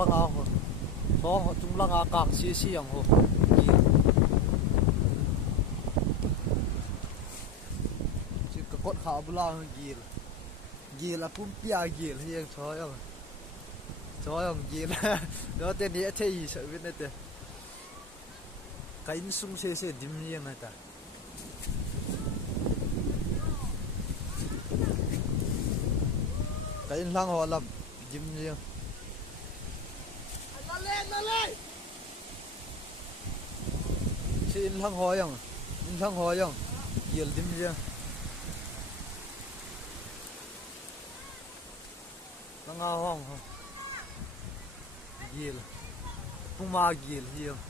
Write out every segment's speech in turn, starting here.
langa ho song chung langa kang si ang ho chi ka kot kha bula gil a pum pia gil hiang choyong gil do te ni thei sa win te kain sung se dim yang ata kain lang ho lam dim yang lên si in lang hoyong gil dim yang langa hong ho gil puma gil hiang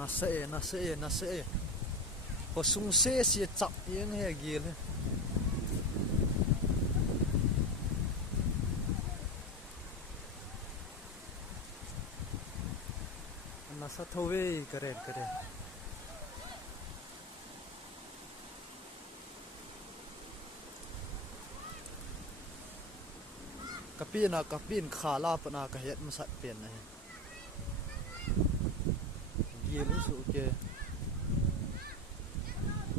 nase ho sung se si chak yang he gil nasa thowe karen kapin khala pana ka het masat pen na gil su ke